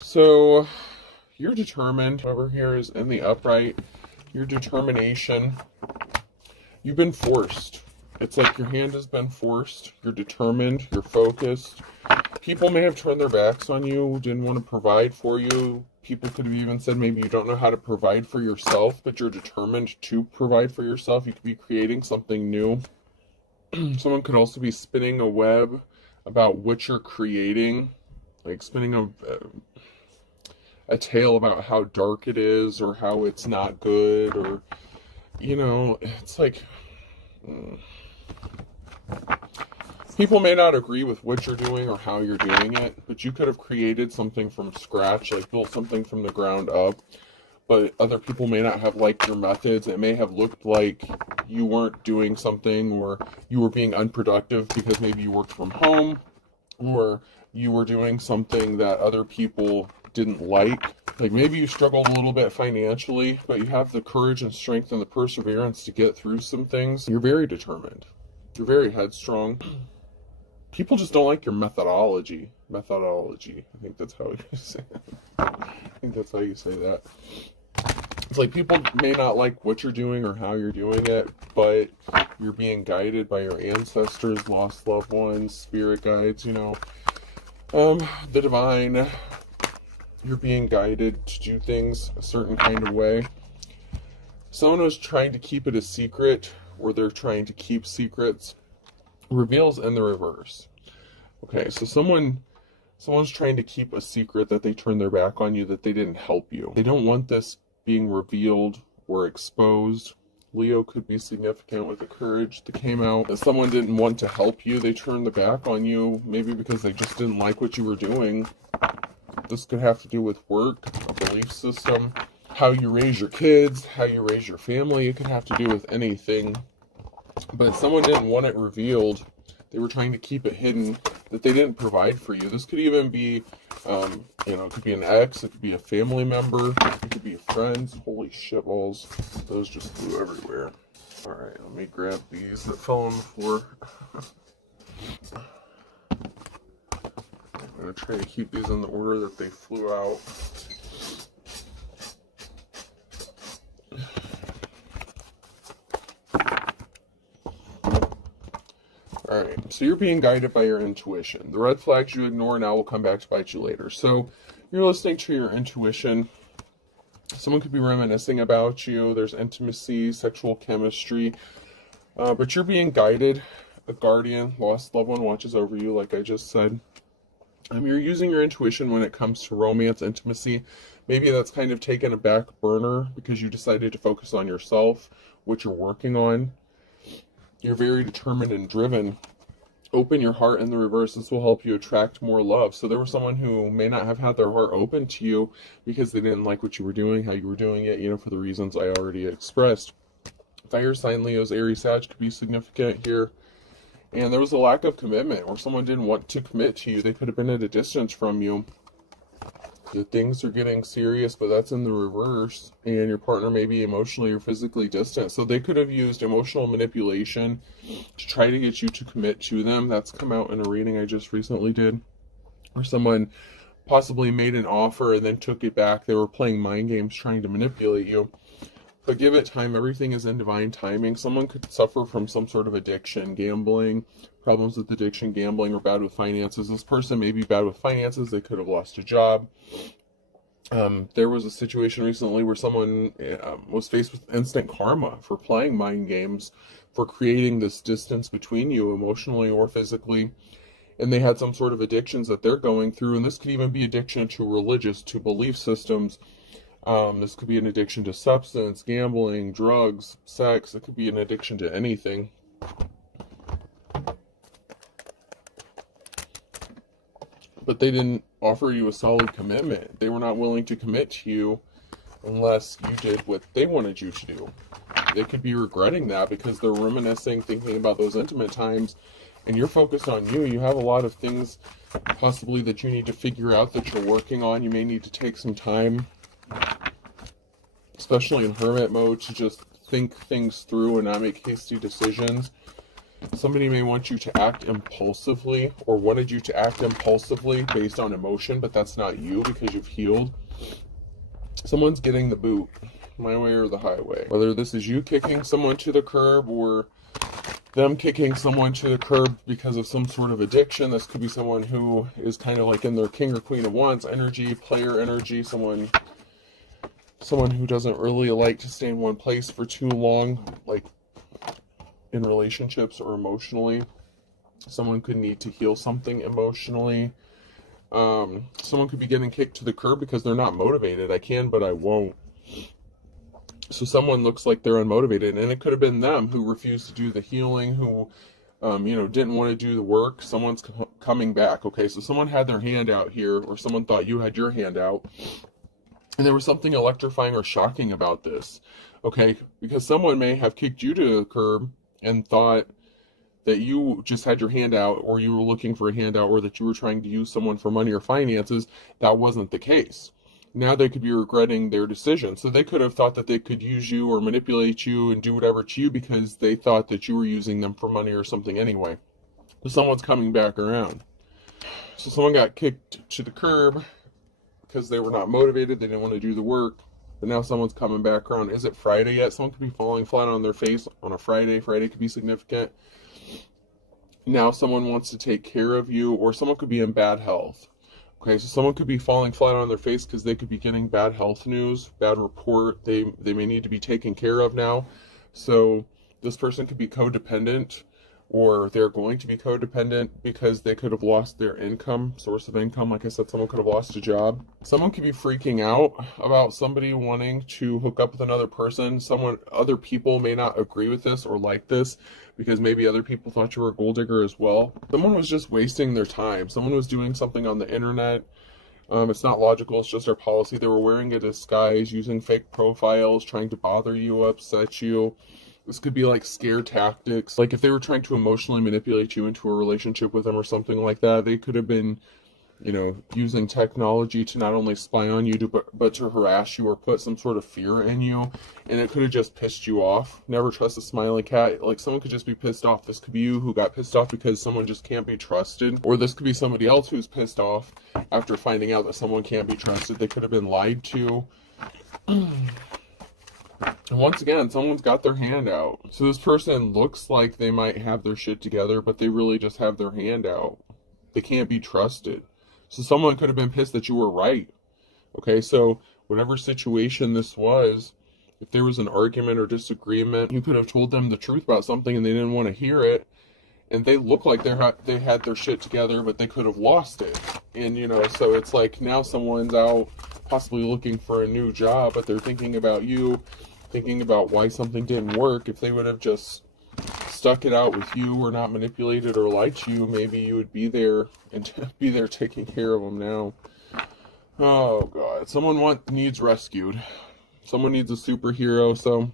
So you're determined. Over here is in the upright. Your determination. You've been forced. It's like your hand has been forced. You're determined. You're focused. People may have turned their backs on you, didn't want to provide for you. People could have even said maybe you don't know how to provide for yourself, but you're determined to provide for yourself. You could be creating something new. Someone could also be spinning a web about what you're creating, like spinning a tale about how dark it is or how it's not good, or it's like people may not agree with what you're doing or how you're doing it, but you could have created something from scratch, like built something from the ground up, but other people may not have liked your methods. It may have looked like you weren't doing something, or you were being unproductive because maybe you worked from home, or you were doing something that other people didn't like. Like maybe you struggled a little bit financially, but you have the courage and strength and the perseverance to get through some things. You're very determined. You're very headstrong. People just don't like your methodology. Methodology. I think that's how you say it. I think that's how you say that. It's like people may not like what you're doing or how you're doing it, but you're being guided by your ancestors, lost loved ones, spirit guides, the divine. You're being guided to do things a certain kind of way. Someone who's trying to keep it a secret, or they're trying to keep secrets, reveals in the reverse. Okay, so someone's trying to keep a secret that they turned their back on you, that they didn't help you. They don't want this being revealed or exposed. Leo could be significant with the courage that came out. If someone didn't want to help you, they turned their back on you, maybe because they just didn't like what you were doing. This could have to do with work, a belief system, how you raise your kids, how you raise your family. It could have to do with anything. But someone didn't want it revealed. They were trying to keep it hidden, that they didn't provide for you. This could even be, it could be an ex, it could be a family member, it could be friends. Holy shitballs. Those just flew everywhere. Alright, let me grab these that fell on the floor. I'm going to try to keep these in the order that they flew out. Alright, so you're being guided by your intuition. The red flags you ignore now will come back to bite you later. So you're listening to your intuition. Someone could be reminiscing about you. There's intimacy, sexual chemistry. But you're being guided. A guardian, lost loved one watches over you, like I just said. You're using your intuition when it comes to romance, intimacy. Maybe that's kind of taken a back burner because you decided to focus on yourself, what you're working on. You're very determined and driven. Open your heart in the reverse. This will help you attract more love. So there was someone who may not have had their heart open to you because they didn't like what you were doing, how you were doing it, for the reasons I already expressed. Fire sign Leo's Aries Sag could be significant here. And there was a lack of commitment, or someone didn't want to commit to you. They could have been at a distance from you. The things are getting serious, but that's in the reverse. And your partner may be emotionally or physically distant. So they could have used emotional manipulation to try to get you to commit to them. That's come out in a reading I just recently did. Or someone possibly made an offer and then took it back. They were playing mind games trying to manipulate you. But give it time. Everything is in divine timing. Someone could suffer from some sort of addiction, gambling, problems with addiction, gambling, or bad with finances. This person may be bad with finances. They could have lost a job. There was a situation recently where someone was faced with instant karma for playing mind games, for creating this distance between you emotionally or physically. And they had some sort of addictions that they're going through. And this could even be addiction to religious, to belief systems. This could be an addiction to substance, gambling, drugs, sex. It could be an addiction to anything. But they didn't offer you a solid commitment. They were not willing to commit to you unless you did what they wanted you to do. They could be regretting that because they're reminiscing, thinking about those intimate times, and you're focused on you. You have a lot of things possibly that you need to figure out, that you're working on. You may need to take some time, especially in hermit mode, to just think things through and not make hasty decisions. Somebody may want you to act impulsively, or wanted you to act impulsively based on emotion, but that's not you because you've healed. Someone's getting the boot, my way or the highway. Whether this is you kicking someone to the curb or them kicking someone to the curb because of some sort of addiction. This could be someone who is kind of like in their king or queen of wands energy, player energy, someone who doesn't really like to stay in one place for too long, like in relationships or emotionally. Someone could need to heal something emotionally. Someone could be getting kicked to the curb because they're not motivated. I can, but I won't. So someone looks like they're unmotivated, and it could have been them who refused to do the healing, who, didn't want to do the work. Someone's coming back. Okay, so someone had their hand out here, or someone thought you had your hand out, and there was something electrifying or shocking about this. Okay, because someone may have kicked you to the curb and thought that you just had your hand out, or you were looking for a handout, or that you were trying to use someone for money or finances. That wasn't the case. Now they could be regretting their decision. So they could have thought that they could use you or manipulate you and do whatever to you because they thought that you were using them for money or something anyway. So someone's coming back around. So someone got kicked to the curb because they were not motivated. They didn't want to do the work. But now someone's coming back around. Is it Friday yet? Someone could be falling flat on their face on a Friday. Friday could be significant. Now someone wants to take care of you, or someone could be in bad health. Okay, so someone could be falling flat on their face because they could be getting bad health news, bad report. They may need to be taken care of now. So this person could be codependent, or they're going to be codependent because they could have lost their income, source of income. Like I said, someone could have lost a job. Someone could be freaking out about somebody wanting to hook up with another person. Other people may not agree with this or like this, because maybe other people thought you were a gold digger as well. Someone was just wasting their time. Someone was doing something on the internet. It's not logical, it's just our policy. They were wearing a disguise, using fake profiles, trying to bother you, upset you. This could be like scare tactics. Like if they were trying to emotionally manipulate you into a relationship with them or something like that, they could have been, using technology to not only spy on you, but to harass you or put some sort of fear in you. And it could have just pissed you off. Never trust a smiling cat. Like someone could just be pissed off. This could be you who got pissed off because someone just can't be trusted. Or this could be somebody else who's pissed off after finding out that someone can't be trusted. They could have been lied to. And once again, someone's got their hand out. So this person looks like they might have their shit together, but they really just have their hand out. They can't be trusted. So someone could have been pissed that you were right. Okay, so whatever situation this was, if there was an argument or disagreement, you could have told them the truth about something and they didn't want to hear it. And they look like they had their shit together, but they could have lost it. And, so it's like now someone's out possibly looking for a new job, but they're thinking about you, thinking about why something didn't work. If they would have just stuck it out with you or not manipulated or lied to you, maybe you would be there and be there taking care of them now. Oh, God. Someone needs rescued. Someone needs a superhero. So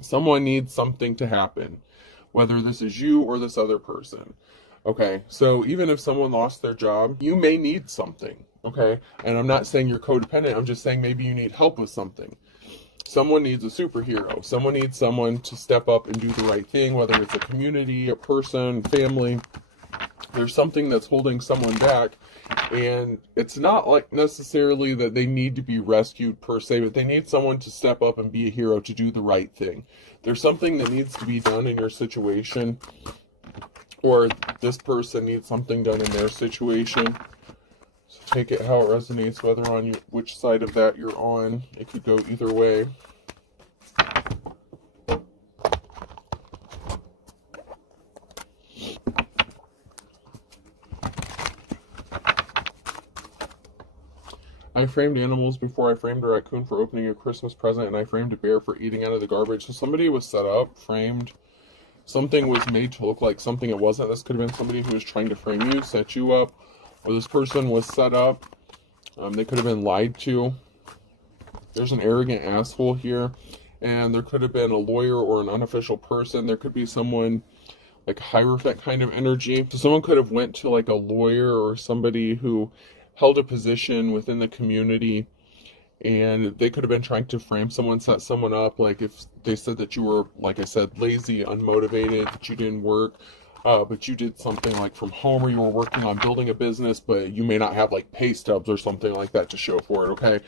someone needs something to happen, whether this is you or this other person. Okay, so even if someone lost their job, you may need something. Okay, and I'm not saying you're codependent. I'm just saying maybe you need help with something. Someone needs a superhero. Someone needs someone to step up and do the right thing, whether it's a community, a person, family. There's something that's holding someone back, and it's not like necessarily that they need to be rescued per se, but they need someone to step up and be a hero to do the right thing. There's something that needs to be done in your situation, or this person needs something done in their situation. So take it how it resonates, whether on which side of that you're on. It could go either way. I framed animals before I framed a raccoon for opening a Christmas present, and I framed a bear for eating out of the garbage. So somebody was set up, framed. Something was made to look like something it wasn't. This could have been somebody who was trying to frame you, set you up, or this person was set up. They could have been lied to. There's an arrogant asshole here, and there could have been a lawyer or an unofficial person. There could be someone like Hierophant kind of energy. So someone could have went to like a lawyer or somebody who held a position within the community And they could have been trying to frame someone, set someone up. Like if they said that you were, like I said, lazy, unmotivated, that you didn't work, but you did something like from home, or you were working on building a business, but you may not have like pay stubs or something like that to show for it, okay?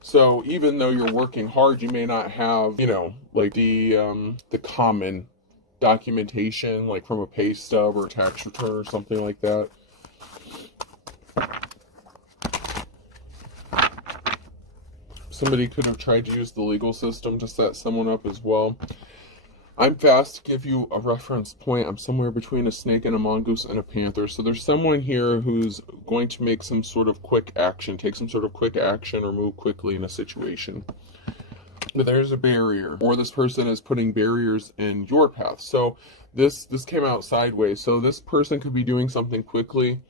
So even though you're working hard, you may not have, you know, like the common documentation, like from a pay stub or a tax return or something like that. Somebody could have tried to use the legal system to set someone up as well. I'm fast to give you a reference point. I'm somewhere between a snake and a mongoose and a panther. So there's someone here who's going to make some sort of quick action, take some sort of quick action or move quickly in a situation. But there's a barrier, or this person is putting barriers in your path. So this came out sideways. So this person could be doing something quickly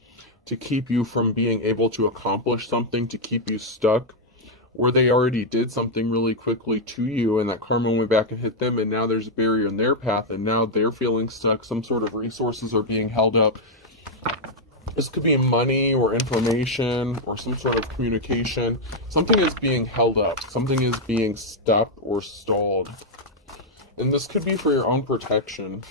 to keep you from being able to accomplish something, to keep you stuck, where they already did something really quickly to you, and that karma went back and hit them, and now there's a barrier in their path, and now they're feeling stuck. Some sort of resources are being held up. This could be money or information or some sort of communication. Something is being held up. Something is being stopped or stalled. And this could be for your own protection.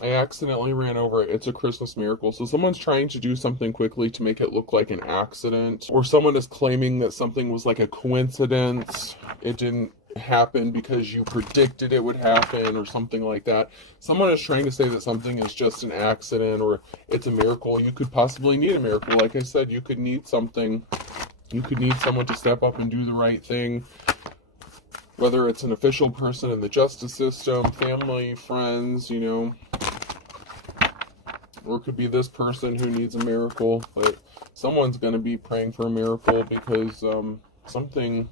I accidentally ran over it. It's a Christmas miracle. So someone's trying to do something quickly to make it look like an accident. Or someone is claiming that something was like a coincidence. It didn't happen because you predicted it would happen or something like that. Someone is trying to say that something is just an accident or it's a miracle. You could possibly need a miracle. Like I said, you could need something. You could need someone to step up and do the right thing. Whether it's an official person in the justice system, family, friends, you know. Or it could be this person who needs a miracle. But someone's going to be praying for a miracle because something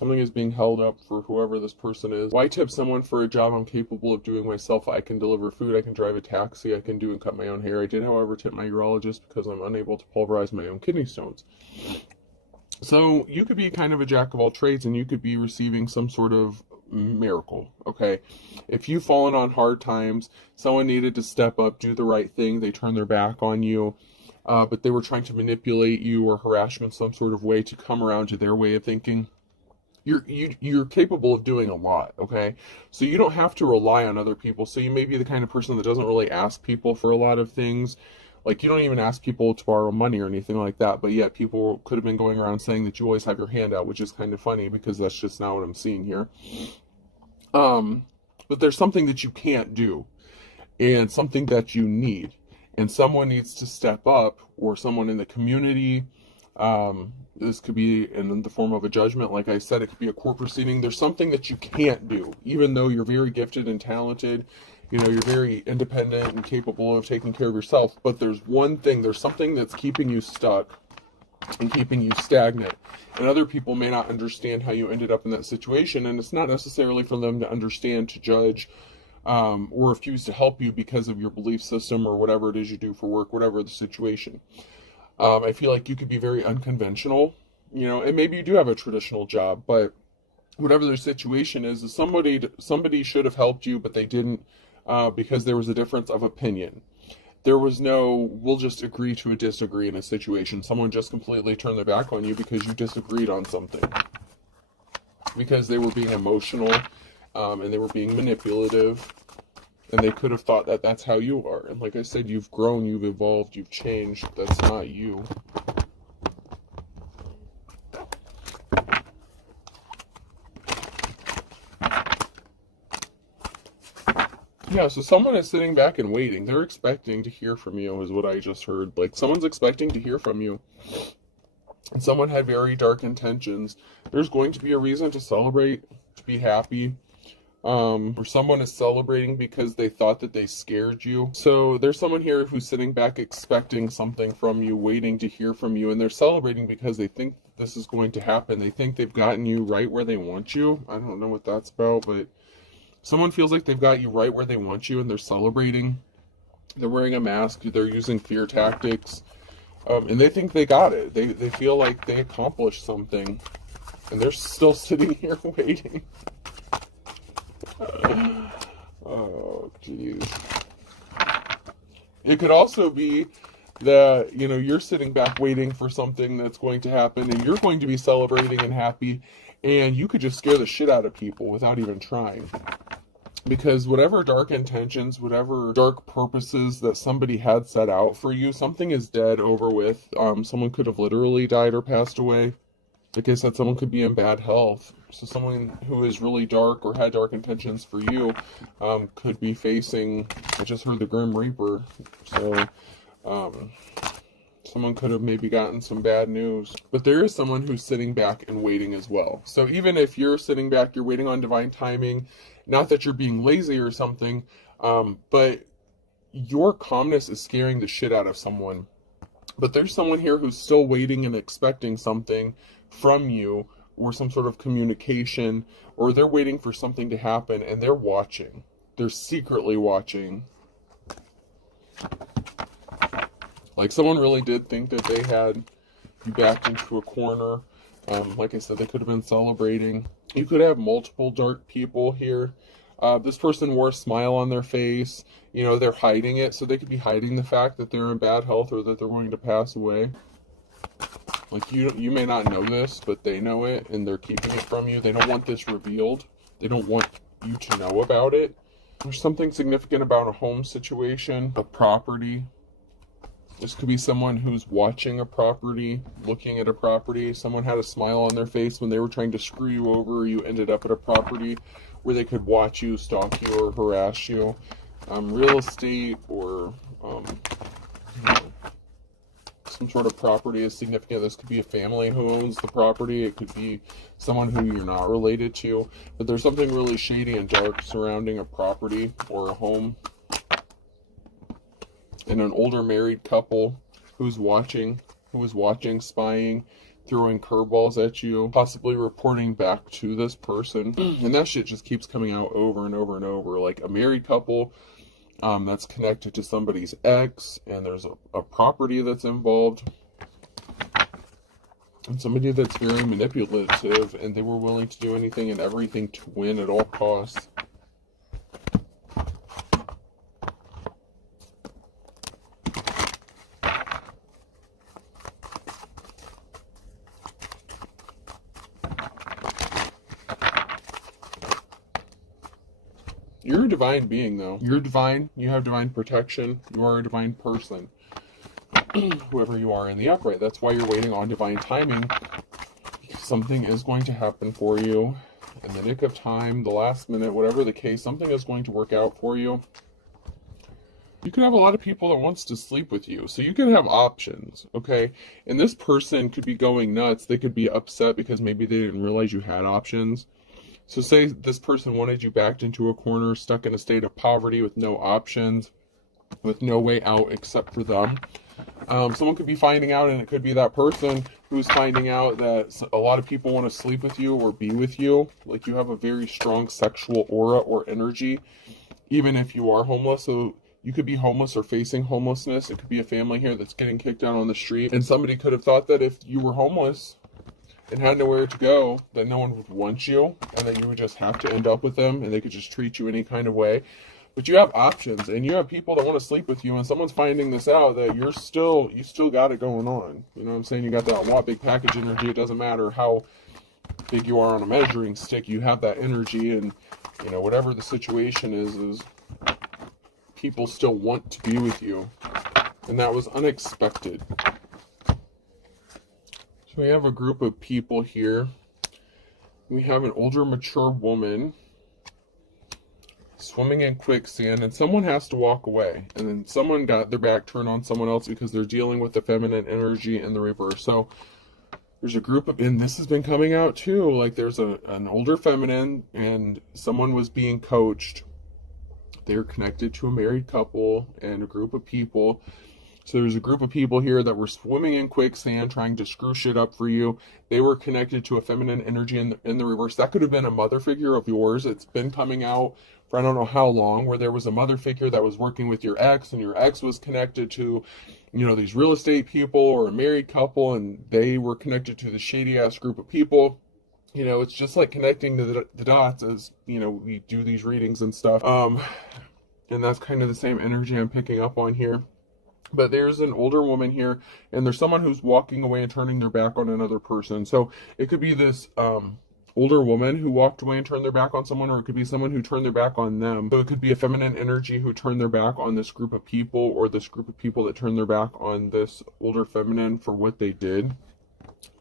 is being held up for whoever this person is. Why tip someone for a job I'm capable of doing myself? I can deliver food, I can drive a taxi, I can do and cut my own hair. I did, however, tip my urologist because I'm unable to pulverize my own kidney stones. So you could be kind of a jack of all trades, and you could be receiving some sort of miracle, okay? If you've fallen on hard times, someone needed to step up, do the right thing, they turned their back on you, but they were trying to manipulate you or harass you in some sort of way to come around to their way of thinking. You're capable of doing a lot, okay? So you don't have to rely on other people. So you may be the kind of person that doesn't really ask people for a lot of things. Like, you don't even ask people to borrow money or anything like that, but yet people could have been going around saying that you always have your hand out, which is kind of funny because that's just not what I'm seeing here. But there's something that you can't do and something that you need, and someone needs to step up, or someone in the community. This could be in the form of a judgment. Like I said, it could be a court proceeding. There's something that you can't do, even though you're very gifted and talented. You know, you're very independent and capable of taking care of yourself. But there's one thing, there's something that's keeping you stuck and keeping you stagnant. And other people may not understand how you ended up in that situation. And it's not necessarily for them to understand, to judge, or refuse to help you because of your belief system or whatever it is you do for work, whatever the situation. I feel like you could be very unconventional, you know, and maybe you do have a traditional job, but whatever their situation is somebody should have helped you, but they didn't, because there was a difference of opinion. There was no, we'll just agree to disagree in a situation. Someone just completely turned their back on you because you disagreed on something. Because they were being emotional, and they were being manipulative. And they could have thought that that's how you are. And like I said, you've grown, you've evolved, you've changed. That's not you. Yeah, so someone is sitting back and waiting. They're expecting to hear from you, is what I just heard. Like, someone's expecting to hear from you. And someone had very dark intentions. There's going to be a reason to celebrate, to be happy. Or someone is celebrating because they thought that they scared you. So there's someone here who's sitting back expecting something from you, waiting to hear from you, and they're celebrating because they think this is going to happen. They think they've gotten you right where they want you. I don't know what that's about, but someone feels like they've got you right where they want you, and they're celebrating. They're wearing a mask, they're using fear tactics, and they think they got it. They feel like they accomplished something, and they're still sitting here waiting. Oh, jeez. It could also be that, you know, you're sitting back waiting for something that's going to happen, and you're going to be celebrating and happy, and you could just scare the shit out of people without even trying. Because whatever dark intentions, whatever dark purposes that somebody had set out for you, something is dead, over with. Someone could have literally died or passed away. Like I said, someone could be in bad health. So someone who is really dark or had dark intentions for you could be facing, I just heard the Grim Reaper. So someone could have maybe gotten some bad news. But there is someone who's sitting back and waiting as well. So even if you're sitting back, you're waiting on divine timing, not that you're being lazy or something, but your calmness is scaring the shit out of someone. But there's someone here who's still waiting and expecting something from you, or some sort of communication, or they're waiting for something to happen, and they're watching. They're secretly watching. Like someone really did think that they had you backed into a corner. Like I said, they could have been celebrating. You could have multiple dark people here. This person wore a smile on their face. You know, they're hiding it, so they could be hiding the fact that they're in bad health or that they're going to pass away. Like you may not know this, but they know it, and they're keeping it from you. They don't want this revealed. They don't want you to know about it. There's something significant about a home situation, a property. This could be someone who's watching a property, looking at a property. Someone had a smile on their face when they were trying to screw you over. You ended up at a property where they could watch you, stalk you, or harass you. Real estate, or you know, some sort of property is significant. This could be a family who owns the property. It could be someone who you're not related to. But there's something really shady and dark surrounding a property or a home. And an older married couple who's watching, spying, throwing curveballs at you, possibly reporting back to this person. And that shit just keeps coming out over and over and over. Like a married couple that's connected to somebody's ex, and there's a property that's involved. And somebody that's very manipulative, and they were willing to do anything and everything to win at all costs. You're a divine being, though. You're divine. You have divine protection. You are a divine person. Whoever you are in the upright. That's why you're waiting on divine timing. Something is going to happen for you in the nick of time, the last minute, whatever the case. Something is going to work out for you. You could have a lot of people that wants to sleep with you. So you could have options, okay? And this person could be going nuts. They could be upset because maybe they didn't realize you had options. So say this person wanted you backed into a corner, stuck in a state of poverty with no options, with no way out except for them. Someone could be finding out, and it could be that person who's finding out that a lot of people want to sleep with you or be with you. Like you have a very strong sexual aura or energy, even if you are homeless. So you could be homeless or facing homelessness. It could be a family here that's getting kicked out on the street. And somebody could have thought that if you were homeless and had nowhere to go, that no one would want you, and that you would just have to end up with them, and they could just treat you any kind of way. But you have options, and you have people that want to sleep with you, and someone's finding this out, that you still got it going on. You know what I'm saying? You got that lot big package energy. It doesn't matter how big you are on a measuring stick, you have that energy, and you know, whatever the situation is people still want to be with you. And that was unexpected. So we have a group of people here. We have an older, mature woman swimming in quicksand, and someone has to walk away. And then someone got their back turned on someone else because they're dealing with the feminine energy in the reverse. So there's a group of, and this has been coming out too, like there's an older feminine, and someone was being coached. They're connected to a married couple and a group of people. So there's a group of people here that were swimming in quicksand, trying to screw shit up for you. They were connected to a feminine energy in the reverse. That could have been a mother figure of yours. It's been coming out for I don't know how long, where there was a mother figure that was working with your ex, and your ex was connected to, you know, these real estate people or a married couple, and they were connected to the shady ass group of people. You know, it's just like connecting the dots as, you know, we do these readings and stuff. And that's kind of the same energy I'm picking up on here. But there's an older woman here, and there's someone who's walking away and turning their back on another person. So it could be this older woman who walked away and turned their back on someone, or it could be someone who turned their back on them. So it could be a feminine energy who turned their back on this group of people, or this group of people that turned their back on this older feminine for what they did.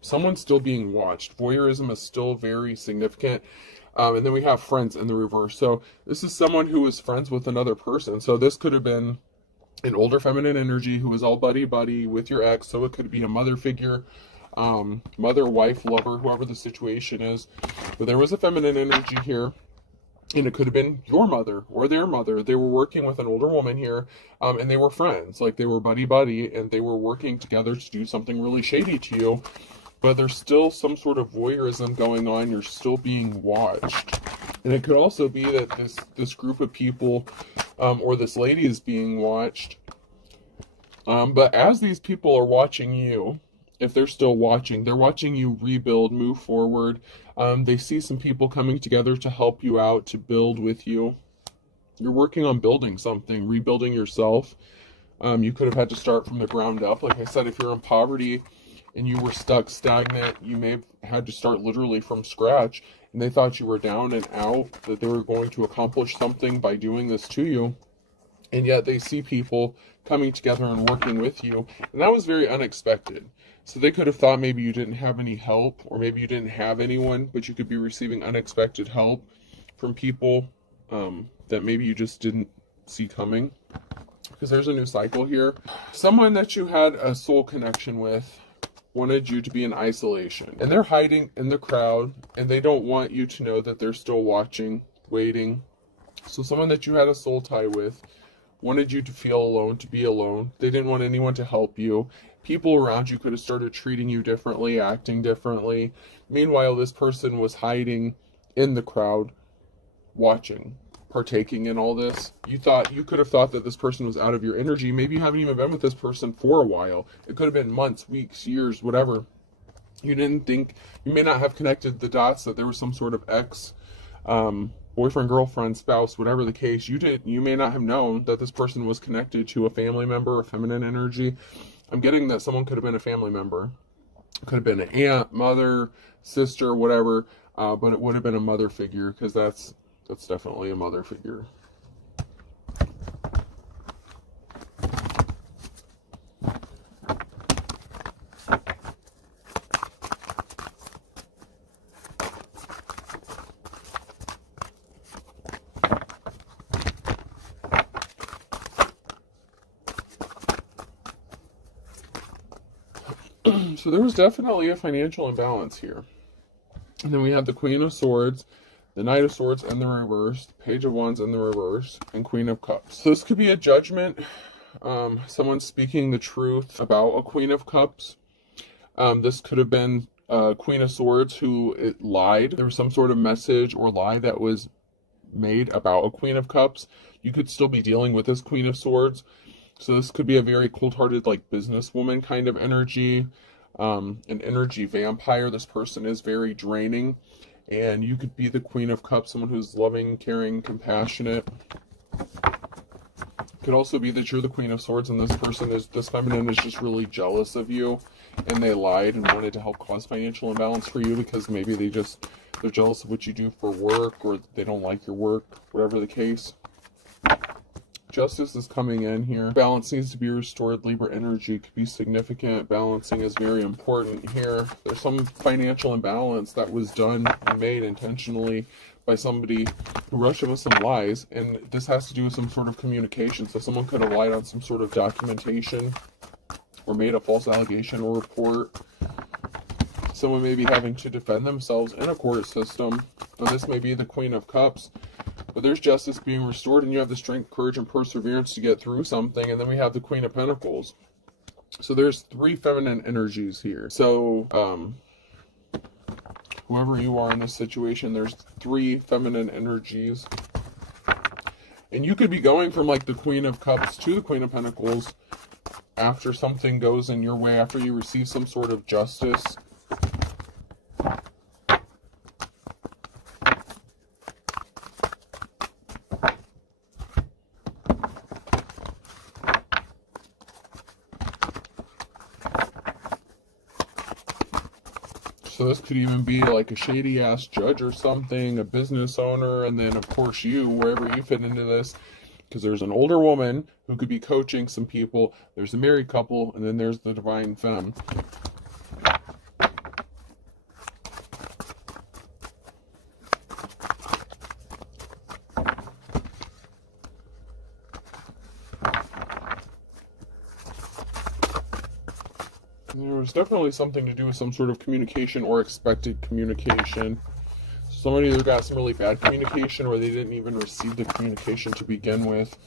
Someone's still being watched. Voyeurism is still very significant. And then we have friends in the reverse. So this is someone who was friends with another person. So this could have been an older feminine energy who was all buddy-buddy with your ex. So it could be a mother figure, mother, wife, lover, whoever the situation is. But there was a feminine energy here. And it could have been your mother or their mother. They were working with an older woman here, and they were friends. Like, they were buddy-buddy, and they were working together to do something really shady to you. But there's still some sort of voyeurism going on. You're still being watched. And it could also be that this group of people, or this lady is being watched. But as these people are watching you, if they're still watching, they're watching you rebuild, move forward. They see some people coming together to help you out, to build with you. You're working on building something, rebuilding yourself. You could have had to start from the ground up. Like I said, if you're in poverty and you were stuck, stagnant, you may have had to start literally from scratch. And they thought you were down and out, that they were going to accomplish something by doing this to you. And yet they see people coming together and working with you. And that was very unexpected. So they could have thought maybe you didn't have any help, or maybe you didn't have anyone, but you could be receiving unexpected help from people that maybe you just didn't see coming. Because there's a new cycle here. Someone that you had a soul connection with wanted you to be in isolation. And they're hiding in the crowd, and they don't want you to know that they're still watching, waiting. So someone that you had a soul tie with wanted you to feel alone, to be alone. They didn't want anyone to help you. People around you could have started treating you differently, acting differently. Meanwhile, this person was hiding in the crowd, watching, partaking in all this. You could have thought that this person was out of your energy. Maybe you haven't even been with this person for a while. It could have been months, weeks, years, whatever. You didn't think, you may not have connected the dots that there was some sort of ex, boyfriend, girlfriend, spouse, whatever the case. You may not have known that this person was connected to a family member, a feminine energy. I'm getting that someone could have been a family member. Could have been an aunt, mother, sister, whatever. But it would have been a mother figure, because that's definitely a mother figure. So there was definitely a financial imbalance here. And then we have the Queen of Swords, the Knight of Swords in the reverse, Page of Wands in the reverse, and Queen of Cups. So this could be a judgment. Someone speaking the truth about a Queen of Cups. This could have been Queen of Swords who lied. There was some sort of message or lie that was made about a Queen of Cups. You could still be dealing with this Queen of Swords. So this could be a very cold-hearted, like, businesswoman kind of energy. An energy vampire. This person is very draining. And you could be the Queen of Cups, someone who's loving, caring, compassionate. It could also be that you're the Queen of Swords and this feminine is just really jealous of you. And they lied and wanted to help cause financial imbalance for you, because maybe they're jealous of what you do for work, or they don't like your work, whatever the case. Justice is coming in here. Balance needs to be restored. Libra energy could be significant. Balancing is very important here. There's some financial imbalance that was done and made intentionally by somebody who rushed in with some lies. And this has to do with some sort of communication. So someone could have lied on some sort of documentation, or made a false allegation or report. Someone may be having to defend themselves in a court system. Now, this may be the Queen of Cups. But there's justice being restored, and you have the strength, courage, and perseverance to get through something. And then we have the Queen of Pentacles. So there's 3 feminine energies here. So whoever you are in this situation, there's 3 feminine energies. And you could be going from, like, the Queen of Cups to the Queen of Pentacles after something goes in your way, after you receive some sort of justice. So this could even be like a shady ass judge or something, a business owner, and then of course you, wherever you fit into this, because there's an older woman who could be coaching some people, there's a married couple, and then there's the divine femme. There was definitely something to do with some sort of communication or expected communication. Somebody either got some really bad communication or they didn't even receive the communication to begin with.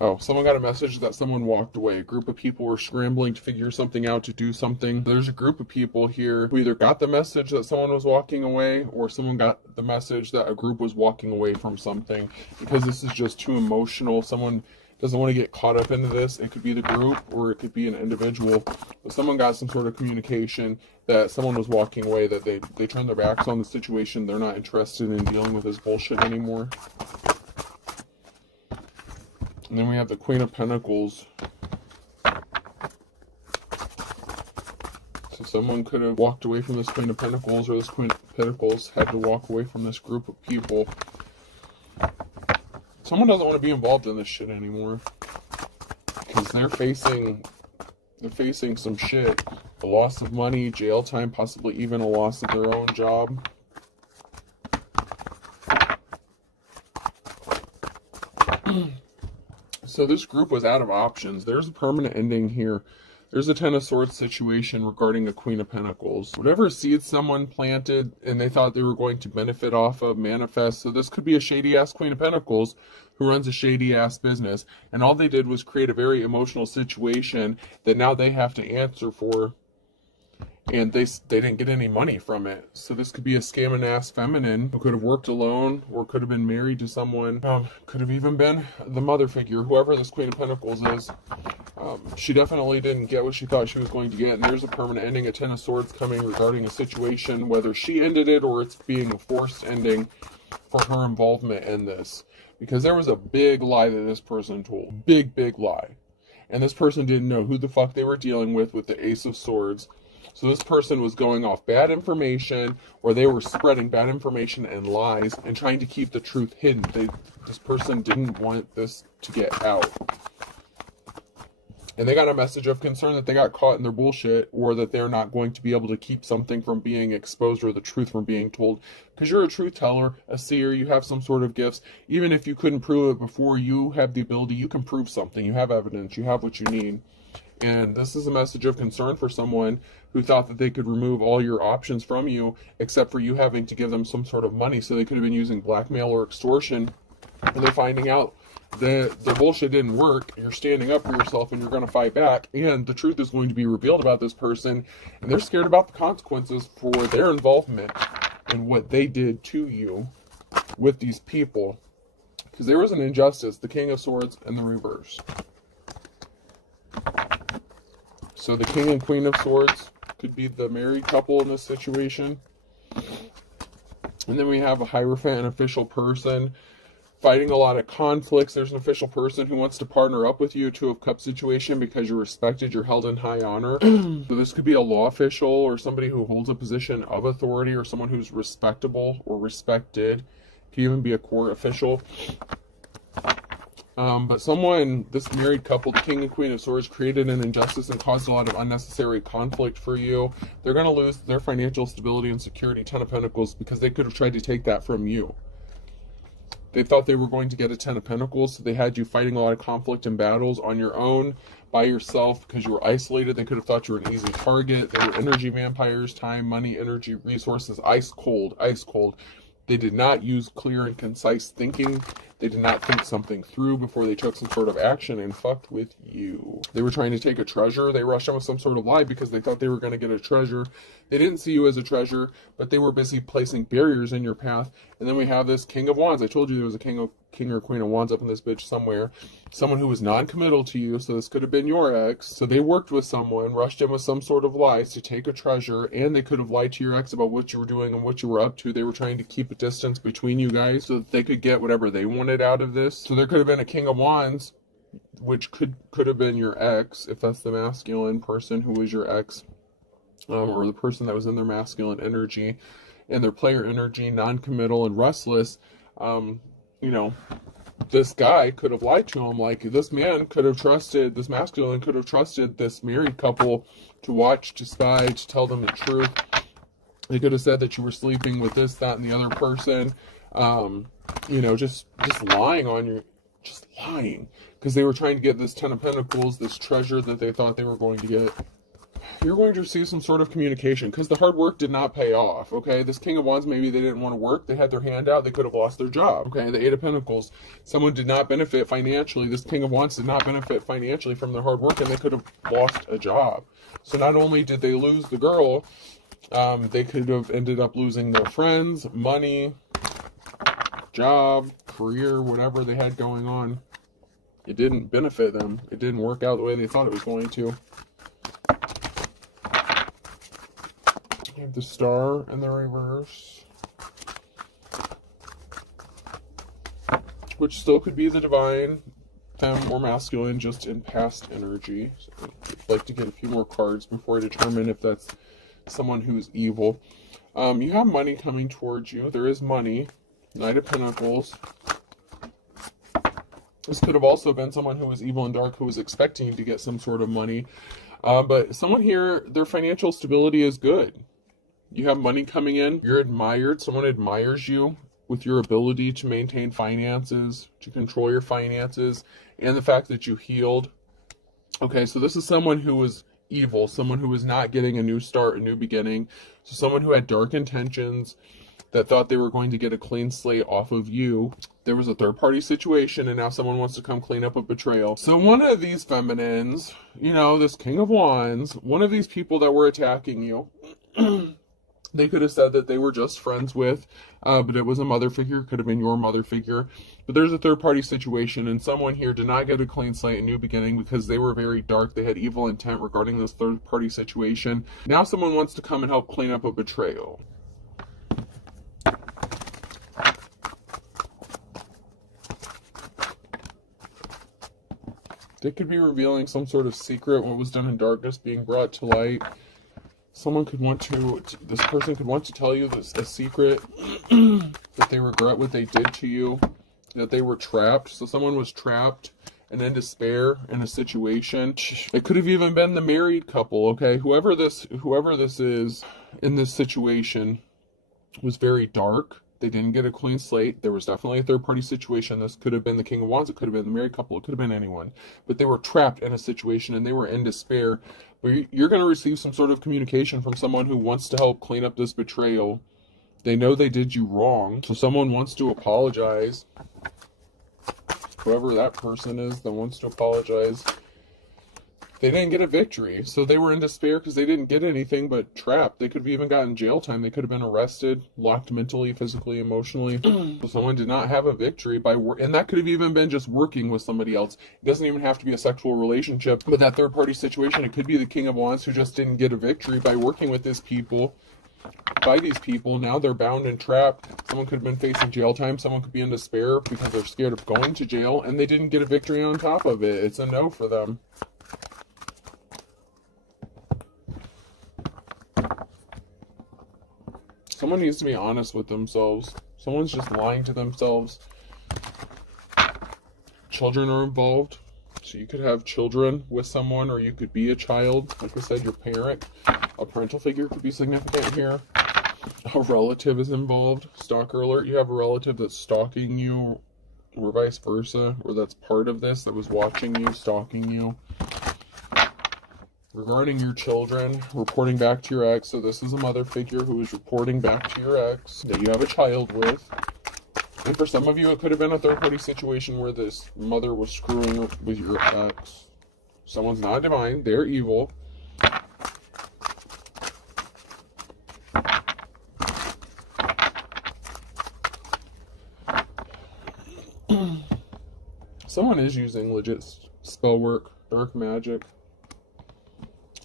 Oh, someone got a message that someone walked away. A group of people were scrambling to figure something out, to do something. There's a group of people here who either got the message that someone was walking away, or someone got the message that a group was walking away from something, because this is just too emotional. Someone doesn't want to get caught up into this. It could be the group or it could be an individual. But someone got some sort of communication that someone was walking away, that they turned their backs on the situation. They're not interested in dealing with this bullshit anymore. And then we have the Queen of Pentacles. So someone could have walked away from this Queen of Pentacles, or this Queen of Pentacles had to walk away from this group of people. Someone doesn't want to be involved in this shit anymore, because they're facing some shit. A loss of money, jail time, possibly even a loss of their own job. So this group was out of options. There's a permanent ending here. There's a Ten of Swords situation regarding a Queen of Pentacles. Whatever seeds someone planted and they thought they were going to benefit off of, manifest. So this could be a shady-ass Queen of Pentacles who runs a shady-ass business. And all they did was create a very emotional situation that now they have to answer for. And they didn't get any money from it. So this could be a scamming ass feminine who could have worked alone or could have been married to someone. Could have even been the mother figure, whoever this Queen of Pentacles is. She definitely didn't get what she thought she was going to get. And there's a permanent ending, a Ten of Swords coming regarding a situation, whether she ended it or it's being a forced ending for her involvement in this. Because there was a big lie that this person told. Big, big lie. And this person didn't know who the fuck they were dealing with the Ace of Swords. So this person was going off bad information, or they were spreading bad information and lies and trying to keep the truth hidden. This person didn't want this to get out. And they got a message of concern that they got caught in their bullshit, or that they're not going to be able to keep something from being exposed or the truth from being told. Because you're a truth teller, a seer, you have some sort of gifts. Even if you couldn't prove it before, you have the ability, you can prove something. You have evidence, you have what you need. And this is a message of concern for someone who thought that they could remove all your options from you, except for you having to give them some sort of money. So they could have been using blackmail or extortion. And they're finding out that the bullshit didn't work. You're standing up for yourself and you're going to fight back. And the truth is going to be revealed about this person. And they're scared about the consequences for their involvement in what they did to you with these people. Because there was an injustice, the King of Swords and the reverse. So the King and Queen of Swords could be the married couple in this situation. And then we have a Hierophant, an official person, fighting a lot of conflicts. There's an official person who wants to partner up with you, Two of Cups situation, because you're respected, you're held in high honor. So this could be a law official or somebody who holds a position of authority, or someone who's respectable or respected. It could even be a court official. But someone, this married couple, the King and Queen of Swords, created an injustice and caused a lot of unnecessary conflict for you. They're going to lose their financial stability and security, Ten of Pentacles, because they could have tried to take that from you. They thought they were going to get a Ten of Pentacles, so they had you fighting a lot of conflict and battles on your own, by yourself, because you were isolated. They could have thought you were an easy target. They were energy vampires, time, money, energy, resources, ice cold, ice cold. They did not use clear and concise thinking. They did not think something through before they took some sort of action and fucked with you. They were trying to take a treasure. They rushed in with some sort of lie because they thought they were going to get a treasure. They didn't see you as a treasure, but they were busy placing barriers in your path. And then we have this King of Wands. I told you there was a King or Queen of Wands up in this bitch somewhere. Someone who was non-committal to you, so this could have been your ex. So they worked with someone, rushed in with some sort of lies to take a treasure, and they could have lied to your ex about what you were doing and what you were up to. They were trying to keep a distance between you guys so that they could get whatever they wanted out of this. So there could have been a King of Wands, which could have been your ex, if that's the masculine person who was your ex. or the person that was in their masculine energy and their player energy, non-committal and restless, you know, this guy could have lied to him. Like, this man could have trusted, this masculine could have trusted this married couple to watch, to spy, to tell them the truth. They could have said that you were sleeping with this, that, and the other person. You know, just lying on you, just lying, because they were trying to get this Ten of Pentacles, this treasure that they thought they were going to get. You're going to receive some sort of communication, because the hard work did not pay off, okay? This King of Wands, maybe they didn't want to work. They had their hand out. They could have lost their job, okay? The Eight of Pentacles, someone did not benefit financially. This King of Wands did not benefit financially from their hard work, and they could have lost a job. So not only did they lose the girl, they could have ended up losing their friends, money, job, career, whatever they had going on. It didn't benefit them. It didn't work out the way they thought it was going to. You have the Star in the reverse, which still could be the divine, femme, or masculine, just in past energy. So I'd like to get a few more cards before I determine if that's someone who's evil. You have money coming towards you. There is money. Knight of Pentacles. This could have also been someone who was evil and dark, who was expecting to get some sort of money. But someone here, their financial stability is good. You have money coming in. You're admired. Someone admires you with your ability to maintain finances, to control your finances, and the fact that you healed. Okay, so this is someone who was evil, someone who was not getting a new start, a new beginning. So someone who had dark intentions, that thought they were going to get a clean slate off of you. There was a third-party situation, and now someone wants to come clean up a betrayal. So one of these feminines, you know, this King of Wands, one of these people that were attacking you, they could have said that they were just friends with, but it was a mother figure, could have been your mother figure. But there's a third-party situation, and someone here did not get a clean slate, a new beginning, because they were very dark. They had evil intent regarding this third-party situation. Now someone wants to come and help clean up a betrayal. They could be revealing some sort of secret, what was done in darkness being brought to light. Someone could want to, this person could want to tell you this, a secret, that they regret what they did to you, that they were trapped. So someone was trapped and in despair in a situation. It could have even been the married couple, okay? Whoever this is in this situation was very dark. They didn't get a clean slate. There was definitely a third-party situation. This could have been the King of Wands. It could have been the married couple. It could have been anyone. But they were trapped in a situation, and they were in despair. But you're going to receive some sort of communication from someone who wants to help clean up this betrayal. They know they did you wrong, so someone wants to apologize. Whoever that person is that wants to apologize. They didn't get a victory, so they were in despair because they didn't get anything but trapped. They could have even gotten jail time. They could have been arrested, locked mentally, physically, emotionally. So someone did not have a victory by and that could have even been just working with somebody else. It doesn't even have to be a sexual relationship. But that third-party situation, it could be the King of Wands who just didn't get a victory by working with these people. By these people, now they're bound and trapped. Someone could have been facing jail time. Someone could be in despair because they're scared of going to jail, and they didn't get a victory on top of it. It's a no for them. Someone needs to be honest with themselves. Someone's just lying to themselves. Children are involved. So you could have children with someone, or you could be a child. Like I said, your parent. A parental figure could be significant here. A relative is involved. Stalker alert. You have a relative that's stalking you, or vice versa, or that's part of this, that was watching you, stalking you. Regarding your children, reporting back to your ex. So this is a mother figure who is reporting back to your ex that you have a child with. And for some of you, it could have been a third-party situation where this mother was screwing with your ex. Someone's not divine. They're evil. Someone is using legit spell work, dark magic.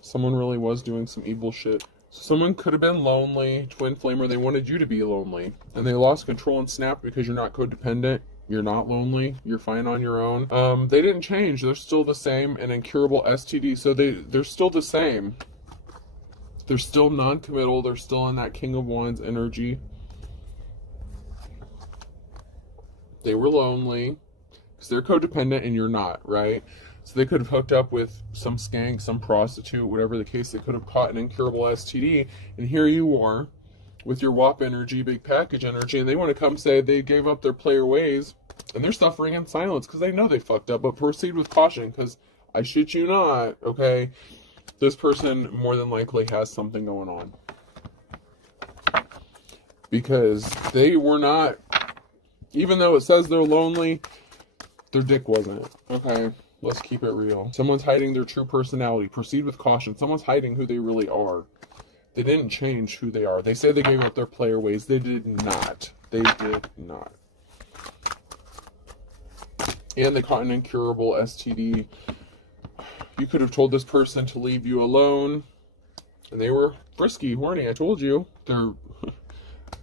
Someone really was doing some evil shit. Someone could have been lonely, twin flamer. They wanted you to be lonely, and they lost control and snapped because you're not codependent. You're not lonely. You're fine on your own. They didn't change. They're still the same. An incurable STD. So they're still the same. They're still non-committal. They're still in that King of Wands energy. They were lonely because they're codependent and you're not, right? So they could have hooked up with some skank, some prostitute, whatever the case. They could have caught an incurable STD. And here you are with your WAP energy, big package energy, and they want to come say they gave up their player ways and they're suffering in silence because they know they fucked up. But proceed with caution because I shit you not, okay? This person more than likely has something going on. Because they were not, even though it says they're lonely, their dick wasn't. Okay, let's keep it real. Someone's hiding their true personality. Proceed with caution. Someone's hiding who they really are. They didn't change who they are. They say they gave up their player ways. They did not. They did not. And they caught an incurable STD. You could have told this person to leave you alone. And they were frisky, horny. I told you. Their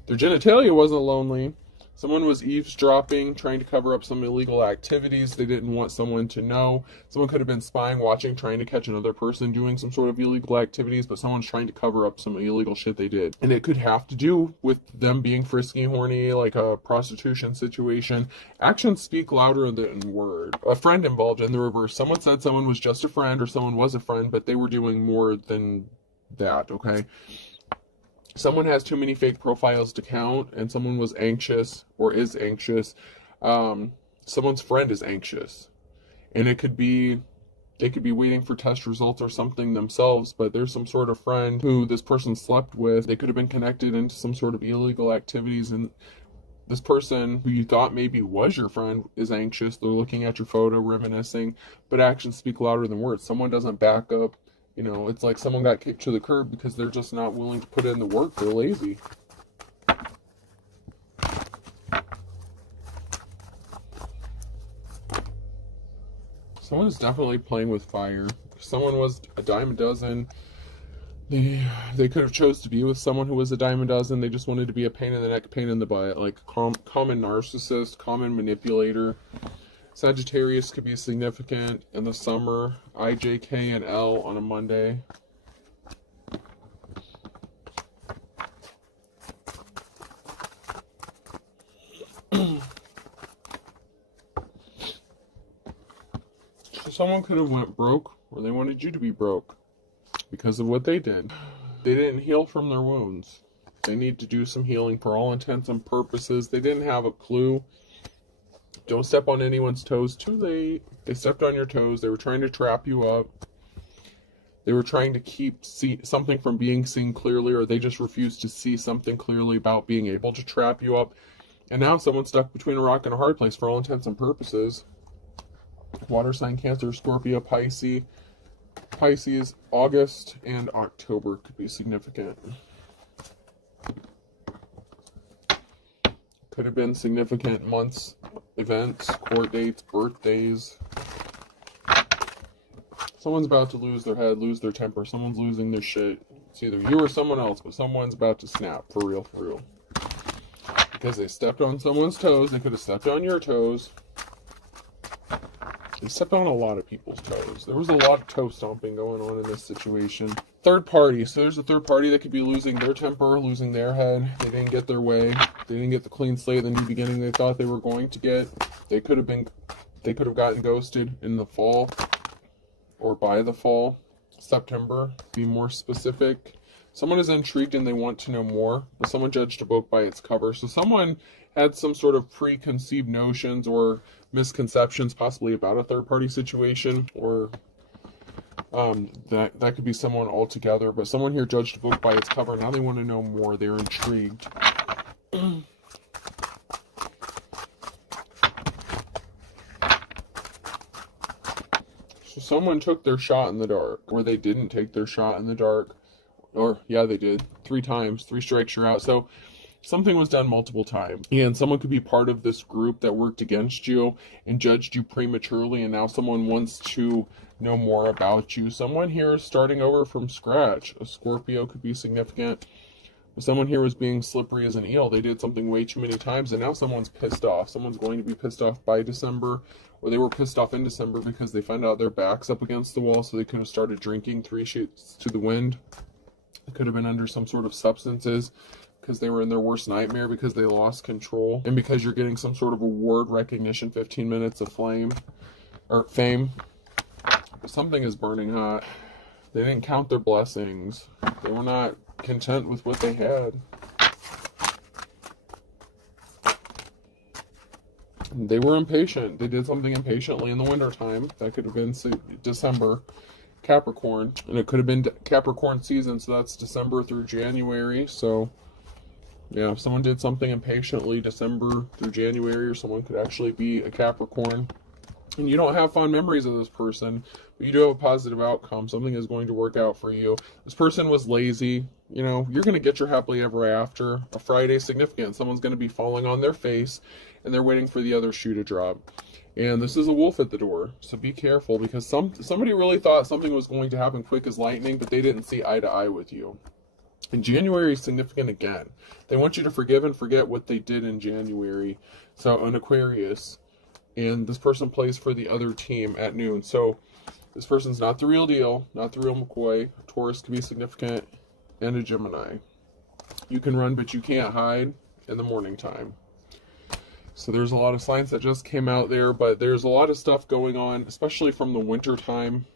genitalia wasn't lonely. Someone was eavesdropping, trying to cover up some illegal activities. They didn't want someone to know. Someone could have been spying, watching, trying to catch another person doing some sort of illegal activities, but someone's trying to cover up some illegal shit they did. And it could have to do with them being frisky, horny, like a prostitution situation. Actions speak louder than words. A friend involved in the reverse. Someone said someone was just a friend or someone was a friend, but they were doing more than that, okay? Someone has too many fake profiles to count, and someone was anxious or is anxious. Someone's friend is anxious, and it could be, they could be waiting for test results or something themselves, but there's some sort of friend who this person slept with. They could have been connected into some sort of illegal activities, and this person who you thought maybe was your friend is anxious. They're looking at your photo, reminiscing, but actions speak louder than words. Someone doesn't back up. You know, it's like someone got kicked to the curb because they're just not willing to put in the work. They're lazy. Someone is definitely playing with fire. Someone was a dime a dozen. They could have chose to be with someone who was a dime a dozen. They just wanted to be a pain in the neck, pain in the butt. Like common narcissist, common manipulator. Sagittarius could be significant in the summer. I, J, K, and L on a Monday. So someone could have went broke, or they wanted you to be broke because of what they did. They didn't heal from their wounds. They need to do some healing for all intents and purposes. They didn't have a clue. Don't step on anyone's toes too late. They stepped on your toes. They were trying to trap you up. They were trying to keep something from being seen clearly, or they just refused to see something clearly about being able to trap you up. And now someone's stuck between a rock and a hard place for all intents and purposes. Water sign, Cancer, Scorpio, Pisces. August and October could be significant. Could have been significant months, events, court dates, birthdays. Someone's about to lose their head, lose their temper. Someone's losing their shit. It's either you or someone else, but someone's about to snap, for real, for real. Because they stepped on someone's toes. They could have stepped on your toes. They stepped on a lot of people's toes. There was a lot of toe stomping going on in this situation. Third party. So there's a third party that could be losing their temper, losing their head. They didn't get their way. They didn't get the clean slate, the new beginning they thought they were going to get. They could have gotten ghosted in the fall or by the fall. September, be more specific. Someone is intrigued and they want to know more, but someone judged a book by its cover. So someone had some sort of preconceived notions or misconceptions possibly about a third-party situation, or that could be someone altogether. But someone here judged a book by its cover. Now they want to know more. They're intrigued. So someone took their shot in the dark, or they didn't take their shot in the dark. Or, yeah, they did. 3 times. 3 strikes, you're out. So something was done multiple times. And someone could be part of this group that worked against you and judged you prematurely, and now someone wants to know more about you. Someone here is starting over from scratch. A Scorpio could be significant. Someone here was being slippery as an eel. They did something way too many times, and now someone's pissed off. Someone's going to be pissed off by December, or they were pissed off in December because they found out their back's up against the wall, so they could have started drinking 3 sheets to the wind. It could have been under some sort of substances because they were in their worst nightmare because they lost control. And because you're getting some sort of award, recognition, 15 minutes of fame. Something is burning hot. They didn't count their blessings. They were not content with what they had. They were impatient. They did something impatiently in the wintertime. That could have been December, Capricorn. And it could have been Capricorn season, so that's December through January. So, yeah, if someone did something impatiently December through January, or someone could actually be a Capricorn. And you don't have fond memories of this person, but you do have a positive outcome. Something is going to work out for you. This person was lazy. You know, you're going to get your happily ever after. A Friday significant. Someone's going to be falling on their face, and they're waiting for the other shoe to drop. And this is a wolf at the door, so be careful, because somebody really thought something was going to happen quick as lightning, but they didn't see eye to eye with you. And January is significant again. They want you to forgive and forget what they did in January. So an Aquarius. And this person plays for the other team at noon. So this person's not the real deal, not the real McCoy. Taurus can be significant, and a Gemini. You can run, but you can't hide in the morning time. So there's a lot of signs that just came out there, but there's a lot of stuff going on, especially from the winter time,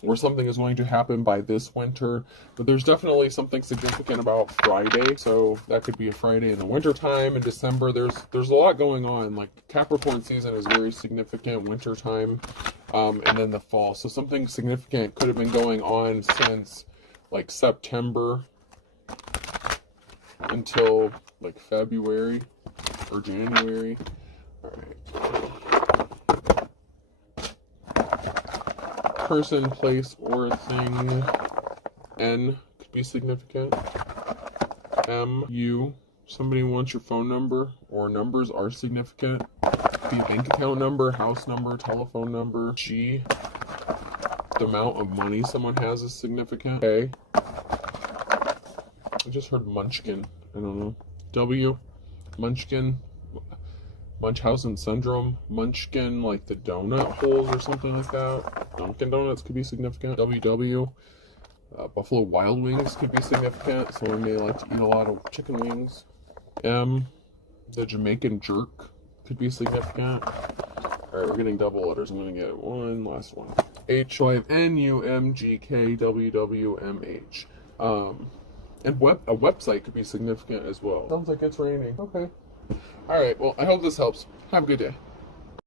where something is going to happen by this winter. But there's definitely something significant about Friday. So that could be a Friday in the winter time. In December, there's a lot going on. Like Capricorn season is very significant, winter time, and then the fall. So something significant could have been going on since like September until like February or January. All right. Person, place, or thing. N could be significant. M, you. Somebody wants your phone number, or numbers are significant. Could be a bank account number, house number, telephone number. G, the amount of money someone has is significant. A, I just heard munchkin. I don't know. W, munchkin. Munchausen syndrome, munchkin, like the donut holes or something like that. Dunkin' Donuts could be significant. WW, Buffalo Wild Wings could be significant. Someone may like to eat a lot of chicken wings. M, the Jamaican jerk could be significant. Alright, we're getting double letters. I'm going to get one last one. H, so I have N, U, M, G, K, W, W, M, H. And a website could be significant as well. Sounds like it's raining. Okay. Alright, well, I hope this helps. Have a good day.